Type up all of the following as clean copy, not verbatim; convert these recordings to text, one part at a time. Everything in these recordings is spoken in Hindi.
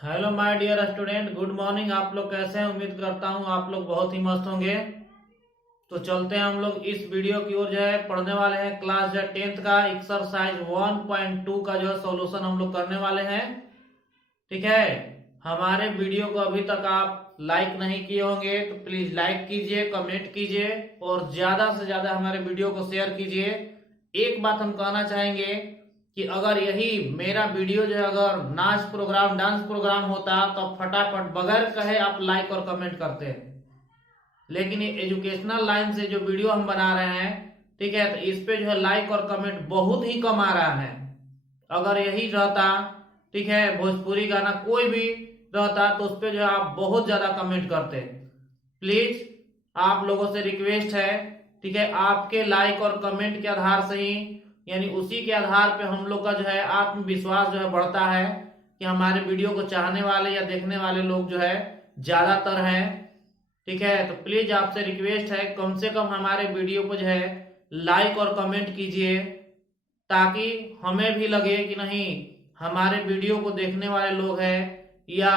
Hello my dear student, good morning. आप लोग कैसे हैं? उम्मीद करता हूं आप लोग बहुत ही मस्त होंगे। तो चलते हैं हम लोग इस वीडियो की ओर। जो है पढ़ने वाले हैं क्लास जो 10th का एक्सरसाइज 1.2 का जो है सॉल्यूशन हम लोग करने वाले हैं। ठीक है, हमारे वीडियो को अभी तक आप लाइक नहीं किए होंगे तो प्लीज लाइक कीजिए, कमेंट कीजिए और ज्यादा से ज्यादा हमारे वीडियो को शेयर कीजिए। एक बात हम कहना चाहेंगे कि अगर यही मेरा वीडियो जो है अगर नाच प्रोग्राम डांस प्रोग्राम होता तो फटाफट बगैर कहे आप लाइक और कमेंट करते हैं, लेकिन ये एजुकेशनल लाइन से जो वीडियो हम बना रहे हैं, ठीक है, तो इस पे जो है लाइक और कमेंट बहुत ही कम आ रहा है। अगर यही रहता, ठीक है, भोजपुरी गाना कोई भी रहता तो उस पे जो है आप बहुत ज्यादा कमेंट करते। प्लीज आप लोगों से रिक्वेस्ट है, ठीक है, आपके लाइक और कमेंट के आधार से ही, यानी उसी के आधार पे हम लोग का जो है आत्मविश्वास जो है बढ़ता है कि हमारे वीडियो को चाहने वाले या देखने वाले लोग जो है ज्यादातर हैं। ठीक है, तो प्लीज आपसे रिक्वेस्ट है कम से कम हमारे वीडियो को जो है लाइक और कमेंट कीजिए, ताकि हमें भी लगे कि नहीं हमारे वीडियो को देखने वाले लोग हैं या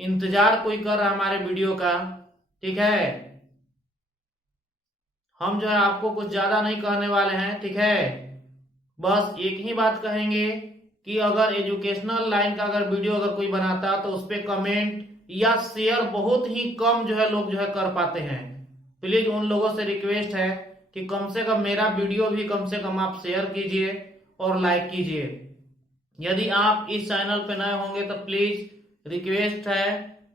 इंतजार कोई कर रहा है हमारे वीडियो का। ठीक है, हम जो है आपको कुछ ज्यादा नहीं कहने वाले हैं। ठीक है, बस एक ही बात कहेंगे कि अगर एजुकेशनल लाइन का अगर वीडियो अगर कोई बनाता तो उस पर कमेंट या शेयर बहुत ही कम जो है लोग जो है कर पाते हैं। प्लीज उन लोगों से रिक्वेस्ट है कि कम से कम मेरा वीडियो भी कम से कम आप शेयर कीजिए और लाइक कीजिए। यदि आप इस चैनल पे नए होंगे तो प्लीज रिक्वेस्ट है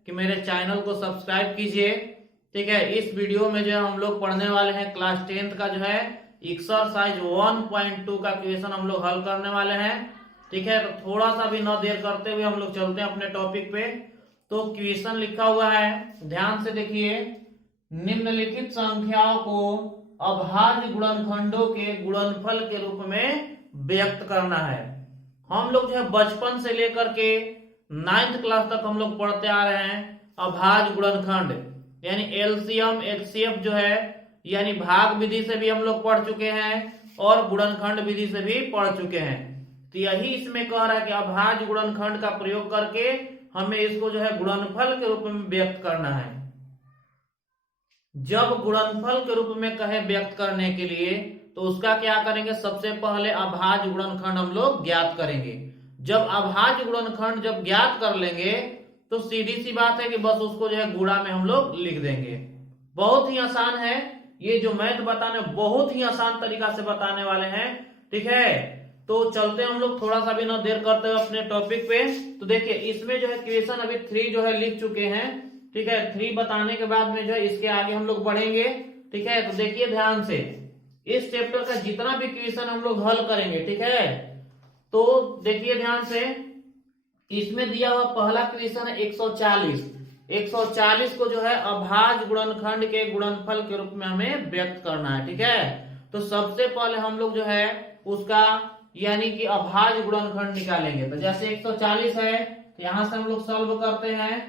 कि मेरे चैनल को सब्सक्राइब कीजिए। ठीक है, इस वीडियो में जो है हम लोग पढ़ने वाले हैं क्लास 10th का जो है एक्सरसाइज 1.2 का क्वेश्चन हम लोग हल करने वाले हैं। ठीक है, तो थोड़ा सा भी न देर करते हुए हम लोग चलते हैं अपने टॉपिक पे। तो क्वेश्चन लिखा हुआ है, ध्यान से देखिए। निम्नलिखित संख्याओं को अभाज्य गुणनखंडों के गुणनफल के रूप में व्यक्त करना है। हम लोग जो है बचपन से लेकर के 9th क्लास तक हम लोग पढ़ते आ रहे हैं अभाज्य गुणनखंड, यानी एलसीएम एचसीएफ जो है, यानी भाग विधि से भी हम लोग पढ़ चुके हैं और गुणनखंड विधि से भी पढ़ चुके हैं। तो यही इसमें कह रहा है कि अभाज्य गुणनखंड का प्रयोग करके हमें इसको जो है गुणनफल के रूप में व्यक्त करना है। जब गुणनफल के रूप में कहे व्यक्त करने के लिए तो उसका क्या करेंगे, सबसे पहले अभाज्य गुणनखंड हम लोग ज्ञात करेंगे। जब अभाज्य गुणनखंड जब ज्ञात कर लेंगे तो सीधी सी बात है कि बस उसको जो है गुणा में हम लोग लिख देंगे। बहुत ही आसान है, ये जो मैथ बताने बहुत ही आसान तरीका से बताने वाले हैं। ठीक है, तो चलते हम लोग थोड़ा सा भी ना देर करते हुए अपने टॉपिक पे। तो देखिए इसमें जो है क्वेश्चन अभी 3 जो है लिख चुके हैं। ठीक है, 3 बताने के बाद में जो है इसके आगे हम लोग बढ़ेंगे। ठीक है, तो देखिए ध्यान से, इस चैप्टर का जितना भी क्वेश्चन हम लोग हल करेंगे, ठीक है, तो देखिए ध्यान से। इसमें दिया हुआ पहला क्वेश्चन है 140। 140 को जो है अभाज्य गुणनखंड के गुणनफल के रूप में हमें व्यक्त करना है। ठीक है, तो सबसे पहले हम लोग जो है उसका यानी कि अभाज्य गुणनखंड निकालेंगे। तो जैसे 140 है तो यहां से हम लोग सॉल्व करते हैं।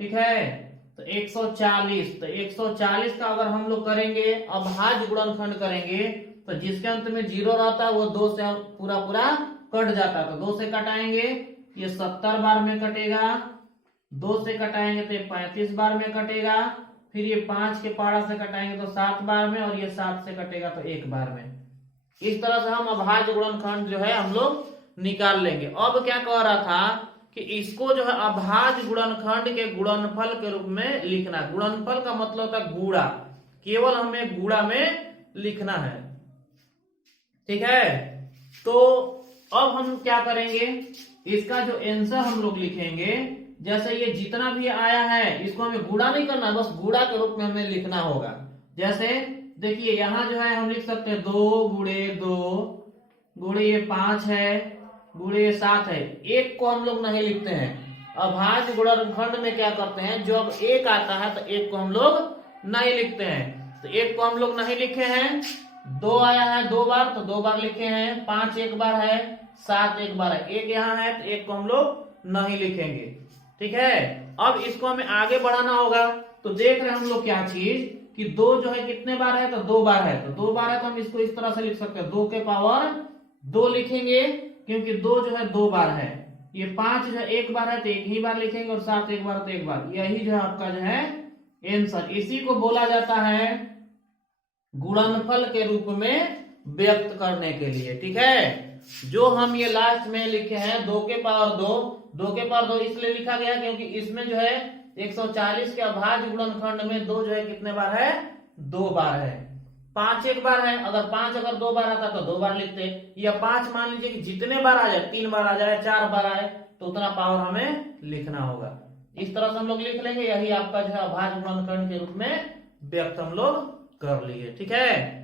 ठीक है, तो 140, तो 140 का अगर हम लोग करेंगे अभाज्य गुणनखंड करेंगे तो जिसके अंत में 0 रहता है वो 2 से पूरा पूरा कट जाता है। तो 2 से कटाएंगे, ये 70 बार में कटेगा। 2 से कटाएंगे तो ये 35 बार में कटेगा। फिर ये 5 के पारा से कटाएंगे तो 7 बार में, और ये 7 से कटेगा तो 1 बार में। इस तरह से हम अभाज्य गुणनखंड जो है हम लोग निकाल लेंगे। अब क्या कह रहा था कि इसको जो है अभाज्य गुणनखंड के गुणनफल के रूप में लिखना है। गुणनफल का मतलब होता है गुणा, केवल हमें गुणा में लिखना है। ठीक है, तो अब हम क्या करेंगे, इसका जो आंसर हम लोग लिखेंगे, जैसे ये जितना भी आया है इसको हमें गुणा नहीं करना, बस गुणा के रूप में हमें लिखना होगा। जैसे देखिए यहां जो है हम लिख सकते हैं 2 गुणे 2 गुणे ये 5 है गुणे ये 7 है। 1 को हम लोग नहीं लिखते हैं। अभाज्य गुणनखंड में क्या करते हैं, जब 1 आता है तो 1 को हम लोग नहीं लिखते हैं। तो 1 को हम लोग नहीं लिखे हैं। 2 आया है 2 बार तो 2 बार लिखे हैं। 5 1 बार है, 7 1 बार है। 1 यहाँ है तो 1 को हम लोग नहीं लिखेंगे। ठीक है, अब इसको हमें आगे बढ़ाना होगा। तो देख रहे हैं हम लोग क्या चीज कि 2 जो है कितने बार है, तो 2 बार है। तो 2 बार है तो हम इसको इस तरह से लिख सकते हैं, 2 के पावर 2 लिखेंगे, क्योंकि 2 जो है 2 बार है। ये 5 जो है एक बार है तो एक ही बार लिखेंगे, और 7 एक बार तो एक बार, यही जो है आपका जो है आंसर। इसी को बोला जाता है गुणनफल के रूप में व्यक्त करने के लिए। ठीक है, जो हम ये लास्ट में लिखे हैं 2 के पावर 2, 2 के पावर 2 इसलिए लिखा गया क्योंकि इसमें जो है 140 के अभाज्य गुणनखंड में 2 जो है कितने बार है, 2 बार है। 5 एक बार है, अगर 5 अगर 2 बार आता तो 2 बार लिखते, या 5 मान लीजिए कि जितने बार आ जाए, 3 बार आ जाए, 4 बार आए, तो उतना पावर हमें लिखना होगा। इस तरह से हम लोग लिख लेंगे, यही आपका जो है अभाज्य गुणनखंड के रूप में व्यक्त हम लोग कर लिए। ठीक है,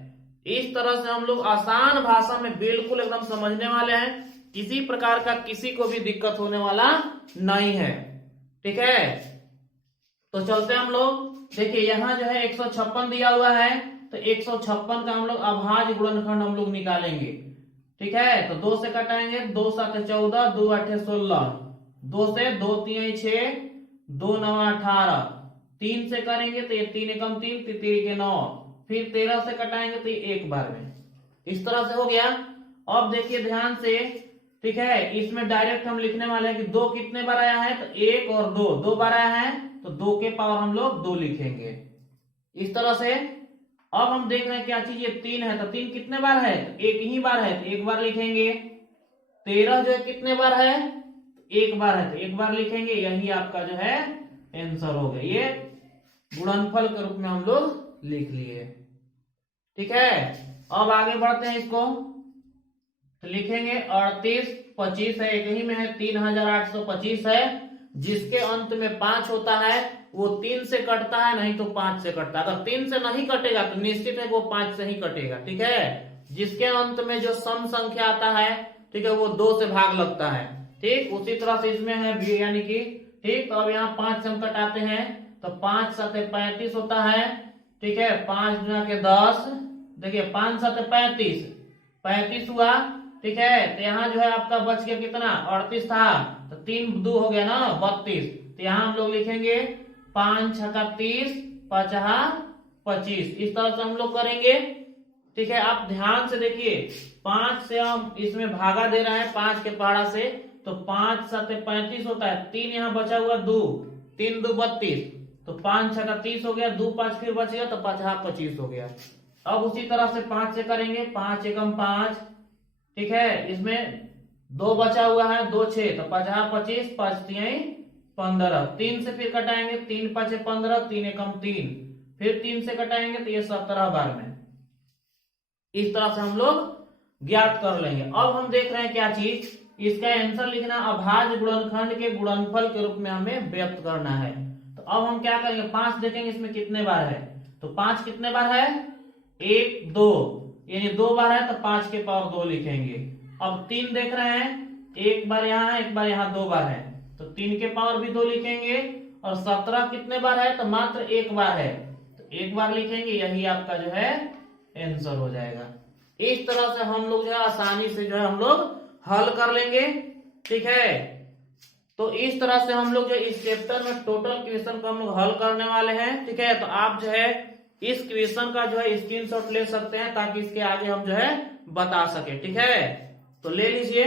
इस तरह से हम लोग आसान भाषा में बिल्कुल एकदम समझने वाले हैं, किसी प्रकार का किसी को भी दिक्कत होने वाला नहीं है। ठीक है, तो चलते हम लोग, देखिए यहाँ जो है 156 दिया हुआ है, तो 156 का हम लोग अभाज्य गुणनखंड हम लोग निकालेंगे। ठीक है, तो 2 से कटाएंगे, 2 7 14, 2 8 16, 2 से 2 3 6, 2 9 18, 3 से करेंगे तो ये 3 एकम 3, 3 के 9, फिर 13 से कटाएंगे तो ये एक बार में। इस तरह से हो गया। अब देखिए ध्यान से, ठीक है, इसमें डायरेक्ट हम लिखने वाले हैं कि 2 कितने बार आया है, तो 1 और 2, 2 बार आया है, तो 2 के पावर हम लोग 2 लिखेंगे। इस तरह से अब हम देख रहे हैं क्या चीज, ये 3 है, तो 3 कितने बार है, तो एक ही बार है, तो एक बार लिखेंगे। 13 जो है कितने बार है, एक बार है, तो एक बार लिखेंगे, यही आपका जो है आंसर हो गया। ये गुणनफल के रूप में हम लोग लिख लिए। ठीक है, अब आगे बढ़ते हैं इसको, तो लिखेंगे 38 25 है, एक ही में है, 3825 है, जिसके अंत में 5 होता है वो 3 से कटता है, नहीं तो 5 से कटता है। अगर 3 से नहीं कटेगा तो निश्चित है वो 5 से ही कटेगा। ठीक है, जिसके अंत में जो सम संख्या आता है, ठीक है, वो 2 से भाग लगता है। ठीक, उसी तरह से इसमें है यानी कि, ठीक, तो अब यहाँ 5 से हम कटाते हैं, तो 5 7 35 होता है। ठीक है, 5 गुना के 10, देखिए 5 7 35, 35 हुआ। ठीक है, तो यहाँ जो है आपका बच गया कितना, 38 था, तो 3 2 हो गया ना 32, तो यहाँ हम लोग लिखेंगे 5 6 30, 5 25। इस तरह से हम लोग करेंगे। ठीक है, आप ध्यान से देखिए, 5 से हम इसमें भागा दे रहे हैं 5 के पहाड़ा से, तो 5 7 35 होता है, 3 यहाँ बचा हुआ 2, 3 2 32, तो 5 6 30 हो गया, 2 5 फिर बच गया, तो 5 25 हो गया। अब उसी तरह से 5 से करेंगे, 5 एकम 5, ठीक है, इसमें 2 बचा हुआ है, 2 6, तो 5 25, 5 3 15, 3 से फिर कटाएंगे, 3 5 15, 3 एकम 3, फिर 3 से कटाएंगे तो ये 17 बार में। इस तरह से हम लोग ज्ञात कर लेंगे। अब हम देख रहे हैं क्या चीज, इसका आंसर लिखना, अभाज्य गुणनखंड के गुणनफल के रूप में हमें व्यक्त करना है। तो अब हम क्या करेंगे, 5 देखेंगे इसमें कितने बार है, तो 5 कितने बार है, 1 2, यानी 2 बार है, तो 5 के पावर 2 लिखेंगे। अब 3 देख रहे हैं, एक बार यहाँ है, एक बार यहाँ 2 बार है, तो 3 के पावर भी 2 लिखेंगे। और 17 कितने बार है, तो मात्र 1 बार है, तो 1 बार लिखेंगे, यही आपका जो है आंसर हो जाएगा। इस तरह से हम लोग जो है आसानी से जो है हम लोग हल कर लेंगे। ठीक है, तो इस तरह से हम लोग जो इस चैप्टर में टोटल क्वेश्चन को हम लोग हल करने वाले हैं। ठीक है, तो आप जो है इस क्वेश्चन का जो है स्क्रीनशॉट ले सकते हैं, ताकि इसके आगे हम जो है बता सके। ठीक है, तो ले लीजिए।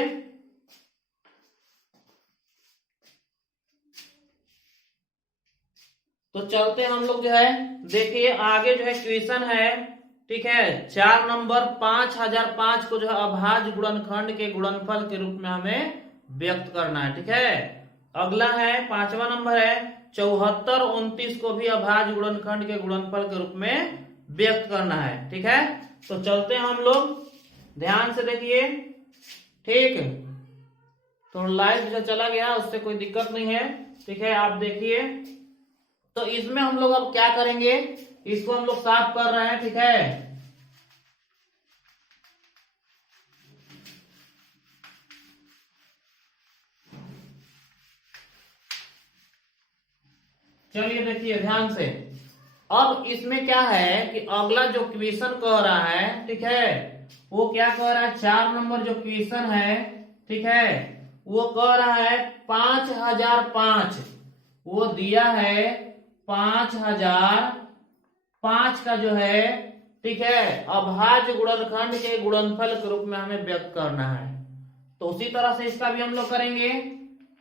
तो चलते हम लोग जो है, देखिए आगे जो है क्वेश्चन है। ठीक है, 4 नंबर 5005 को जो है अभाज्य गुणनखंड के गुणनफल के रूप में हमें व्यक्त करना है। ठीक है, अगला है 5वां नंबर है 74 29 को भी अभाज्य गुणनखंड के गुणनफल के रूप में व्यक्त करना है। ठीक है, तो चलते हैं हम लोग, ध्यान से देखिए। ठीक, तो लाइव जो चला गया उससे कोई दिक्कत नहीं है। ठीक है, आप देखिए, तो इसमें हम लोग अब क्या करेंगे, इसको हम लोग साफ कर रहे हैं। ठीक है, चलिए देखिए ध्यान से। अब इसमें क्या है कि अगला जो क्वेश्चन कह रहा है, ठीक है, वो क्या कह रहा है, 4 नंबर जो क्वेश्चन है, ठीक है, वो कह रहा है 5005, वो दिया है 5005 का जो है, ठीक है, अभाज्य गुणनखंड के गुणनफल के रूप में हमें व्यक्त करना है। तो उसी तरह से इसका भी हम लोग करेंगे।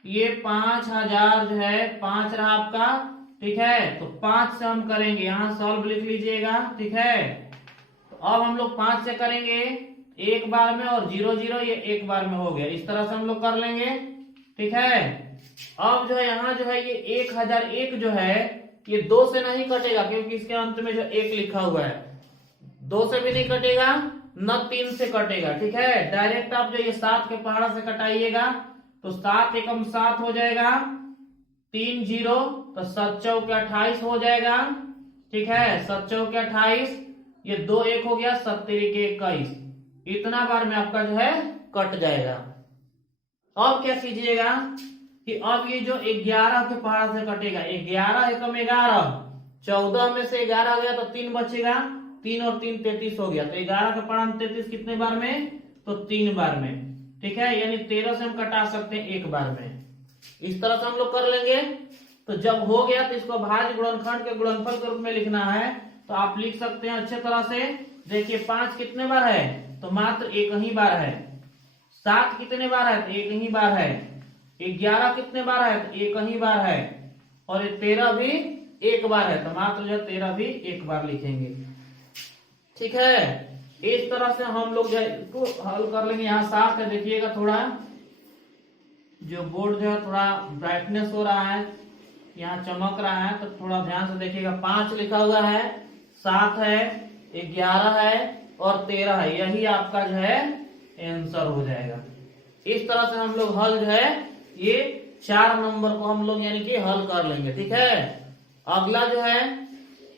ये 5000 जो है 5 रहा आपका, ठीक है। तो 5 से हम करेंगे, यहां सॉल्व लिख लीजिएगा, ठीक है। तो अब हम लोग 5 से करेंगे एक बार में, और 0 0 ये एक बार में हो गया। इस तरह से हम लोग कर लेंगे, ठीक है। अब जो है यहाँ जो है ये 1001 जो है ये 2 से नहीं कटेगा, क्योंकि इसके अंत में जो 1 लिखा हुआ है। 2 से भी नहीं कटेगा, न 3 से कटेगा, ठीक है। डायरेक्ट आप जो ये 7 के पहाड़ा से कटाइएगा, तो 7 एकम 7 हो जाएगा, 3 0, तो 7 चौके 28 हो जाएगा, ठीक है। 7 चौके 28, ये 2 1 हो गया, 7 तिरिके 21। इतना बार में आपका जो है कट जाएगा। अब क्या कीजिएगा कि अब ये जो 11 के पहाड़ा से कटेगा, 11 एकम 11, 14 में से 11 गया तो 3 बचेगा, 3 और 3 33 हो गया। तो 11 के पहाड़ा में 33 कितने बार में, तो 3 बार में, ठीक है। यानी 13 से हम कटा सकते हैं एक बार में। इस तरह से हम लोग कर लेंगे। तो जब हो गया तो इसको भाज्य गुणनखंड के गुणनफल के रूप में लिखना है, तो आप लिख सकते हैं अच्छे तरह से। देखिए 5 कितने बार है, तो मात्र एक ही बार है। 7 कितने बार है, तो एक ही बार है। 11 कितने बार है, तो एक ही बार है। और ये 13 भी एक बार है, तो मात्र जो 13 भी एक बार लिखेंगे, ठीक है। इस तरह से हम लोग जो है इसको हल कर लेंगे। यहाँ 7 है, देखिएगा थोड़ा जो बोर्ड जो है थोड़ा ब्राइटनेस हो रहा है, यहाँ चमक रहा है, तो थोड़ा ध्यान से देखिएगा। 5 लिखा हुआ है, 7 है, 11 है और 13 है। यही आपका जो है आंसर हो जाएगा। इस तरह से हम लोग हल जो है ये 4 नंबर को हम लोग यानी कि हल कर लेंगे, ठीक है। अगला जो है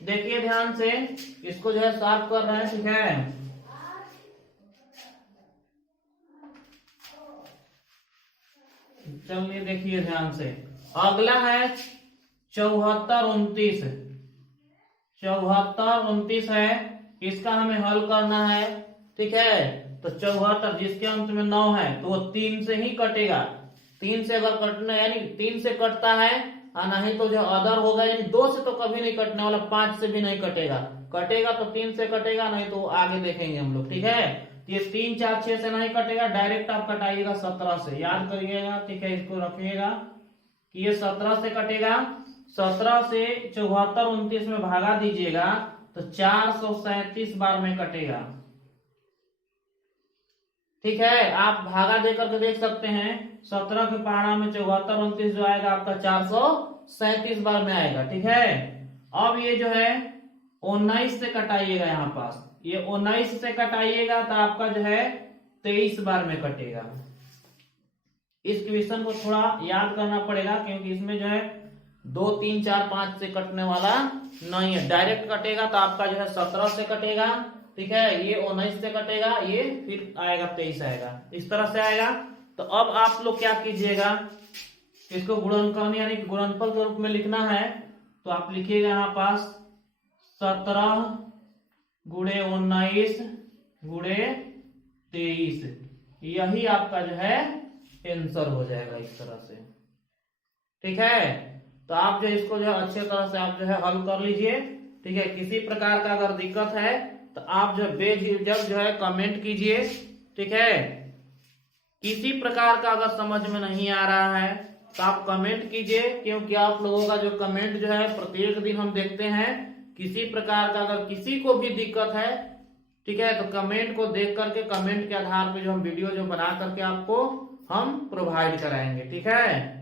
देखिए ध्यान से, इसको जो है साफ कर रहे हैं, ठीक है। चलिए देखिए ध्यान से, अगला है 74 29। 74 29 है, इसका हमें हल करना है, ठीक है। तो 74 जिसके अंत में 9 है, तो वो 3 से ही कटेगा। 3 से अगर कटना यानी 3 से कटता है, नहीं तो जो अदर होगा, यानी 2 से तो कभी नहीं कटने वाला, 5 से भी नहीं कटेगा। कटेगा तो 3 से कटेगा, नहीं तो आगे देखेंगे हम लोग, ठीक है। ये 3 4 6 से नहीं कटेगा, डायरेक्ट आप कटाइएगा 17 से, याद करिएगा, ठीक है। इसको रखिएगा कि ये 17 से कटेगा। 17 से 74 29 में भागा दीजिएगा, तो 437 बार में कटेगा, ठीक है। आप भागा दे करके देख सकते हैं। 17 के पहाड़ा में 74 29 जो आएगा आपका 437 बार में आएगा, ठीक है। अब ये जो है 19 से कटाइएगा, यहाँ पास ये 19 से कटाइएगा तो आपका जो है 23 बार में कटेगा। इस क्वेश्चन को थोड़ा याद करना पड़ेगा, क्योंकि इसमें जो है 2 3 4 5 से कटने वाला नहीं है। डायरेक्ट कटेगा तो आपका जो है 17 से कटेगा, ठीक है। ये 19 से कटेगा, ये फिर आएगा 23 आएगा, इस तरह से आएगा। तो अब आप लोग क्या कीजिएगा, इसको गुणनखंड यानी गुणनफल के रूप में लिखना है। तो आप लिखिएगा यहाँ पास 17 गुणे 19 गुणे 23, यही आपका जो है आंसर हो जाएगा इस तरह से, ठीक है। तो आप जो इसको जो है अच्छे तरह से आप जो है हल कर लीजिए, ठीक है। किसी प्रकार का अगर दिक्कत है तो आप जो बेझिझक जो है कमेंट कीजिए, ठीक है। किसी प्रकार का अगर समझ में नहीं आ रहा है तो आप कमेंट कीजिए, क्योंकि आप लोगों का जो कमेंट जो है प्रत्येक दिन हम देखते हैं। किसी प्रकार का अगर किसी को भी दिक्कत है, ठीक है, तो कमेंट को देख करके, कमेंट के आधार पे जो हम वीडियो जो बना करके आपको हम प्रोवाइड कराएंगे, ठीक है।